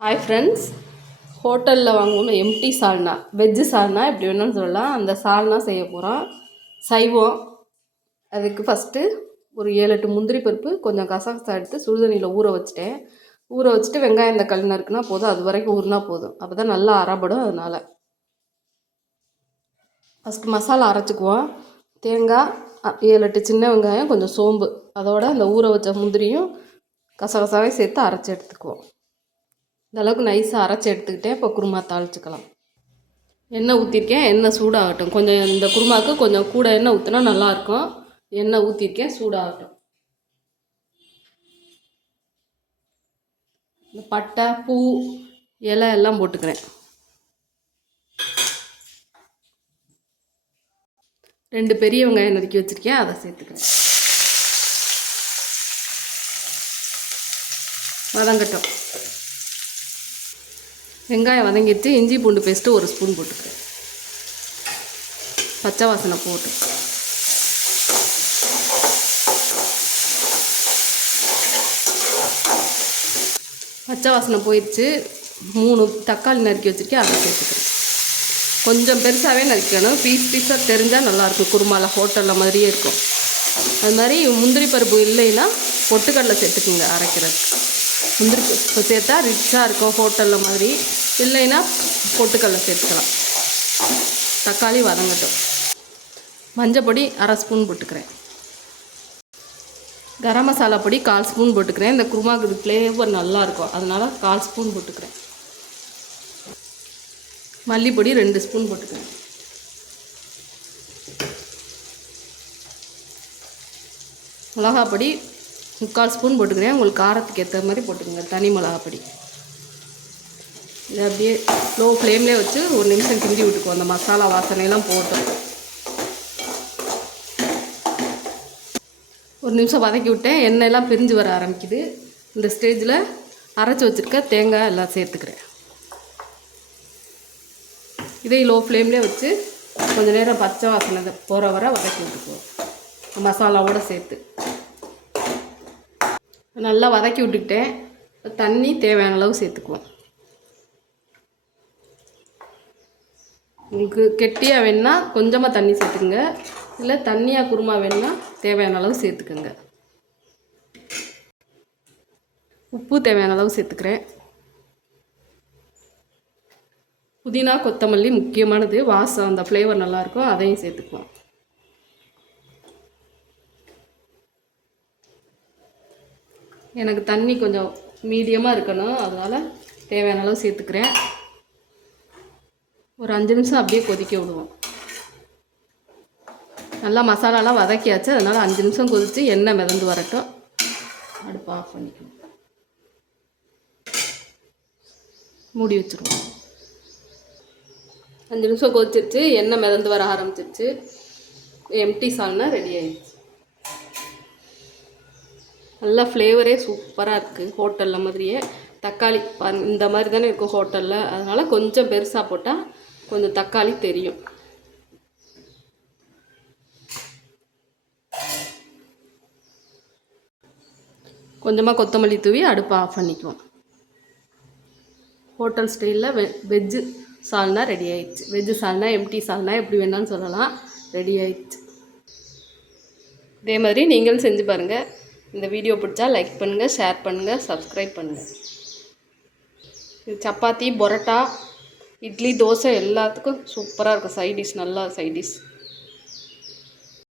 Hi friends, ஹோட்டலில் வாங்குவோம் empty சால்னா, veg சால்னா இப்படி வேணும்னு சொல்லலாம். அந்த சால்னா செய்ய போகிறோம். சைவம். அதுக்கு ஃபஸ்ட்டு ஒரு 7-8 முந்திரி பருப்பு கொஞ்சம் கசகசா எடுத்து சுடுதண்ணியில் ஊற வச்சுட்டு வெங்காயம் தக்காளி நறுக்குனா போதும். அது வரைக்கும் ஊறினா போதும். அப்போ தான் நல்லா அரைப்படும். அதனால் ஃபஸ்ட்டு மசாலா அரைச்சிக்குவோம். தேங்காய், 7-8 சின்ன வெங்காயம், கொஞ்சம் சோம்பு, அதோட அந்த ஊற வச்ச முந்திரியும் கசகசாவையும் சேர்த்து அரைச்சி எடுத்துக்குவோம். இந்தளவுக்கு நைஸாக அரைச்சி எடுத்துக்கிட்டே இப்போ குருமா தாளிச்சிக்கலாம். எண்ணெய் ஊற்றிருக்கேன். எண்ணெய் சூடாகட்டும். கொஞ்சம் இந்த குருமாவுக்கு கொஞ்சம் கூட எண்ணெய் ஊற்றினா நல்லாயிருக்கும். எண்ணெய் ஊற்றிருக்கேன், சூடாகட்டும். இந்த பட்டை, பூ, இலை எல்லாம் போட்டுக்கிறேன். 2 பெரிய வெங்காயம் நறுக்கி வச்சுருக்கேன், அதை சேர்த்துக்கிறேன். வதங்கட்டும். வெங்காயம் வதங்கிட்டு இஞ்சி பூண்டு பேஸ்ட்டு 1 ஸ்பூன் போட்டுக்கிறேன். பச்சை வாசனை போட்டு பச்சை வாசனை போயிடுச்சு. 3 தக்காளி நறுக்கி வச்சுருக்கேன், அதை சேர்த்துக்கிறேன். கொஞ்சம் பெருசாகவே நறுக்கணும். பீஸாக தெரிஞ்சால் நல்லாயிருக்கும். குருமாவில் ஹோட்டலில் மாதிரியே இருக்கும். அது மாதிரி முந்திரி பருப்பு இல்லைன்னா பொட்டுக்கடலை சேர்த்துக்குங்க அரைக்கிறதுக்கு. முந்திரி பருப்பு சேர்த்தா ரிச்சாக இருக்கும் ஹோட்டலில் மாதிரி. இல்லைன்னா பொட்டுக்கடலை சேர்த்துக்கலாம். தக்காளி வதங்கட்டும். மஞ்சப்பொடி 1/2 ஸ்பூன் போட்டுக்கிறேன். கரம் மசாலா பொடி 1/4 ஸ்பூன் போட்டுக்கிறேன். இந்த குருமாவுக்கு ஃப்ளேவர் நல்லாயிருக்கும், அதனால் 1/4 ஸ்பூன் போட்டுக்கிறேன். மல்லிப்பொடி 2 ஸ்பூன் போட்டுக்கிறேன். மிளகாப்பொடி 3/4 ஸ்பூன் போட்டுக்கிறேன். உங்களுக்கு காரத்துக்கு ஏற்ற மாதிரி போட்டுக்கோங்க. தனி மிளகாப்பொடி. இதை அப்படியே லோ ஃப்ளேம்லேயே வச்சு 1 நிமிஷம் கிண்டி விட்டுக்குவோம். அந்த மசாலா வாசனையெல்லாம் போட்டோம். 1 நிமிஷம் வதக்கி விட்டேன். எண்ணெயெல்லாம் பிரிஞ்சு வர ஆரம்பிக்குது. இந்த ஸ்டேஜில் அரைச்சி வச்சுருக்க தேங்காய் எல்லாம் சேர்த்துக்கிறேன். இதை லோ ஃப்ளேம்லேயே வச்சு கொஞ்சம் நேரம் பச்சை வாசனை போகிற வரை வதக்கி விட்டுக்குவோம். மசாலாவோடு சேர்த்து நல்லா வதக்கி விட்டுக்கிட்டேன். தண்ணி தேவையான அளவு சேர்த்துக்குவோம். உங்களுக்கு கெட்டியாக வேணுன்னா கொஞ்சமாக தண்ணி சேர்த்துக்குங்க. இல்லை தண்ணியாக குருமா வேணுன்னா தேவையான அளவு சேர்த்துக்குங்க. உப்பு தேவையான அளவு சேர்த்துக்கிறேன். புதினா கொத்தமல்லி முக்கியமானது, வாசம் அந்த ஃப்ளேவர் நல்லாயிருக்கும், அதையும் சேர்த்துக்குவோம். எனக்கு தண்ணி கொஞ்சம் மீடியமாக இருக்கணும், அதனால் தேவையான அளவு சேர்த்துக்கிறேன். ஒரு 5 நிமிஷம் அப்படியே கொதிக்க விடுவோம். நல்லா மசாலாலாம் வதக்கியாச்சு, அதனால் 5 நிமிஷம் கொதித்து எண்ணெய் மிதந்து வரட்டும். அடுப்பு ஆஃப் பண்ணிக்கணும். மூடி வச்சுருவோம். 5 நிமிஷம் கொதிச்சிருச்சு, எண்ணெய் மிதந்து வர ஆரம்பிச்சிருச்சு. எம்டி சால்னா ரெடி ஆயிடுச்சு. நல்லா ஃப்ளேவரே சூப்பராக இருக்குது. ஹோட்டலில் மாதிரியே. தக்காளி இந்த மாதிரி தானே இருக்கும் ஹோட்டலில், அதனால் கொஞ்சம் பெருசாக போட்டால் கொஞ்சம் தக்காளி தெரியும். கொஞ்சமாக கொத்தமல்லி தூவி அடுப்பை ஆஃப் பண்ணிக்குவோம். ஹோட்டல் ஸ்டைலில் வெஜ்ஜு சால்னா ரெடி ஆயிடுச்சு. வெஜ்ஜு சால்னா, எம்டி சால்னா எப்படி வேணாலும் சொல்லலாம், ரெடி ஆயிடுச்சு. இதே மாதிரி நீங்களும் செஞ்சு பாருங்கள். இந்த வீடியோ பிடிச்சா லைக் பண்ணுங்கள், ஷேர் பண்ணுங்கள், சப்ஸ்கிரைப் பண்ணுங்கள். இது சப்பாத்தி, பரோட்டா, இட்லி, தோசை எல்லாத்துக்கும் சூப்பராக இருக்கும். சைட் டிஷ், நல்லா சைட் டிஷ்.